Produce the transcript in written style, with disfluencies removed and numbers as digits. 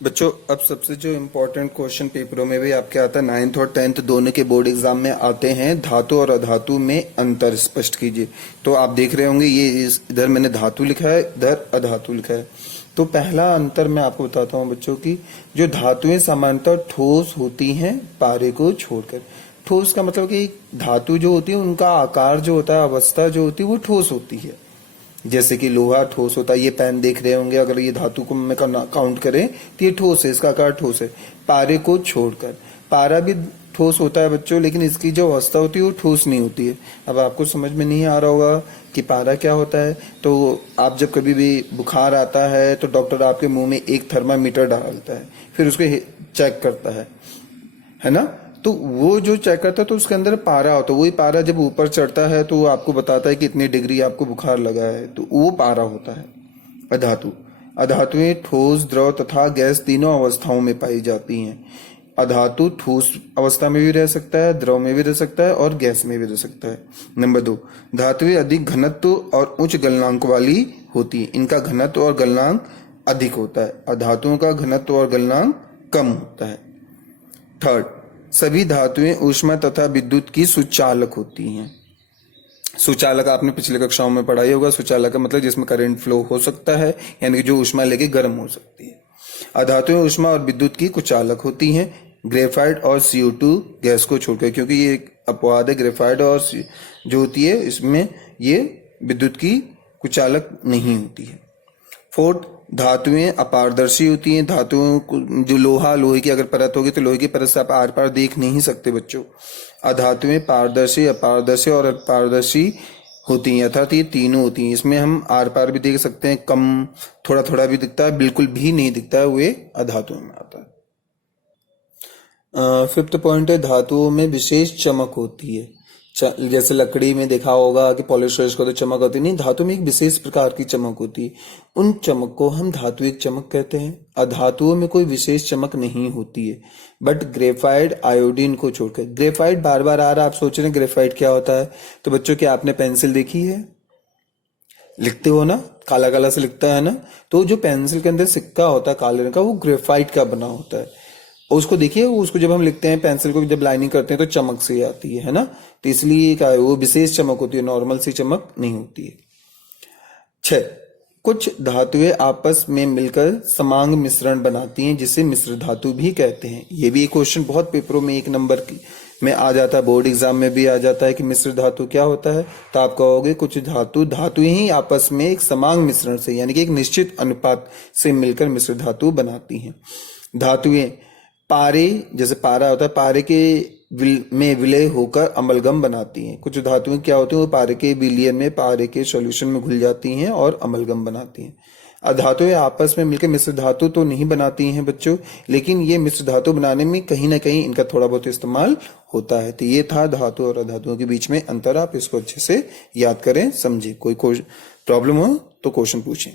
बच्चों अब सबसे जो इम्पोर्टेंट क्वेश्चन पेपरों में भी आपके आता है 9th और 10th दोनों के बोर्ड एग्जाम में आते हैं, धातु और अधातु में अंतर स्पष्ट कीजिए। तो आप देख रहे होंगे ये इधर मैंने धातु लिखा है, इधर अधातु लिखा है। तो पहला अंतर मैं आपको बताता हूँ बच्चों की, जो धातुएं सामान्यतः ठोस होती हैं पारे को छोड़कर। ठोस का मतलब कि धातु जो होती है उनका आकार जो होता है, अवस्था जो होती है वो ठोस होती है। जैसे कि लोहा ठोस होता है, ये पेन देख रहे होंगे, अगर ये धातु को में काउंट करें तो ये ठोस है, इसका आकार ठोस है। पारे को छोड़कर, पारा भी ठोस होता है बच्चों, लेकिन इसकी जो अवस्था होती है वो ठोस नहीं होती है। अब आपको समझ में नहीं आ रहा होगा कि पारा क्या होता है, तो आप जब कभी भी बुखार आता है तो डॉक्टर आपके मुंह में एक थर्मामीटर डालता है, फिर उसको चेक करता है ना। तो वो जो चेक करता है तो उसके अंदर पारा होता है, वही पारा जब ऊपर चढ़ता है तो वो आपको बताता है कि इतनी डिग्री आपको बुखार लगा है, तो वो पारा होता है। अधातु, अधातुएं ठोस, द्रव तथा गैस तीनों अवस्थाओं में पाई जाती हैं। अधातु ठोस अवस्था में भी रह सकता है, द्रव में भी रह सकता है और गैस में भी रह सकता है। नंबर 2, धातुएं अधिक घनत्व और उच्च गलनांक वाली होती हैं, इनका घनत्व और गलनांक अधिक होता है। अधातुओं का घनत्व और गलनांक कम होता है। थर्ड, सभी धातुएं ऊष्मा तथा विद्युत की सुचालक होती हैं। सुचालक आपने पिछले कक्षाओं में पढ़ाई होगा, सुचालक का मतलब जिसमें करंट फ्लो हो सकता है, यानी कि जो ऊष्मा लेके गर्म हो सकती है। अधातुएं ऊष्मा और विद्युत की कुचालक होती हैं, ग्रेफाइट और CO2 गैस को छोड़कर, क्योंकि ये एक अपवाद है, ग्रेफाइट और जो होती है इसमें ये विद्युत की कुचालक नहीं होती है। फोर्थ, धातुएं अपारदर्शी होती हैं। धातुओं को जो लोहे की अगर परत होगी तो लोहे की परत से आप आर पार देख नहीं सकते बच्चों। अधातुएं पारदर्शी, अपारदर्शी और अपारदर्शी होती हैं, अर्थात ये तीनों होती हैं। इसमें हम आर पार भी देख सकते हैं, कम थोड़ा थोड़ा भी दिखता है, बिल्कुल भी नहीं दिखता है, वे अधातुओं में आता है। फिफ्थ पॉइंट है, धातुओं में विशेष चमक होती है। जैसे लकड़ी में देखा होगा कि पॉलिश को तो चमक होती नहीं, धातु में एक विशेष प्रकार की चमक होती है, उन चमक को हम धात्विक चमक कहते हैं। अधातुओं में कोई विशेष चमक नहीं होती है, बट ग्रेफाइट आयोडीन को छोड़कर। ग्रेफाइट बार बार आ रहा, आप सोच रहे हैं ग्रेफाइट क्या होता है, तो बच्चों क्या आपने पेंसिल देखी है, लिखते हो ना, काला काला से लिखता है ना, तो जो पेंसिल के अंदर सिक्का होता है काले रंग का, वो ग्रेफाइट का बना होता है। और उसको देखिए, उसको जब हम लिखते हैं पेंसिल को जब लाइनिंग करते हैं तो चमक से आती है ना, तो इसलिए क्या है, वो विशेष चमक होती है, नॉर्मल सी चमक नहीं होती है। 6, कुछ धातुएं आपस में मिलकर समांग मिश्रण बनाती हैं, जिसे मिश्र धातु भी कहते हैं। ये भी एक क्वेश्चन बहुत पेपरों में 1 नंबर में आ जाता है, बोर्ड एग्जाम में भी आ जाता है कि मिश्र धातु क्या होता है। तो आप कहोगे कुछ धातुएं ही आपस में एक समांग मिश्रण से, यानी कि एक निश्चित अनुपात से मिलकर मिश्र धातु बनाती हैं। धातुएं पारे, जैसे पारा होता है, पारे के में विलय होकर अमलगम बनाती हैं। कुछ धातुएं क्या होती हैं, वो पारे के विलयन में, पारे के सॉल्यूशन में घुल जाती हैं और अमलगम बनाती हैं। अधातुएं आपस में मिलकर मिश्र धातु तो नहीं बनाती हैं बच्चों, लेकिन ये मिश्र धातु बनाने में कहीं ना कहीं इनका थोड़ा बहुत इस्तेमाल होता है। तो ये था धातु और अधातुओं के बीच में अंतर, आप इसको अच्छे से याद करें, समझे। कोई प्रॉब्लम हो तो क्वेश्चन पूछें।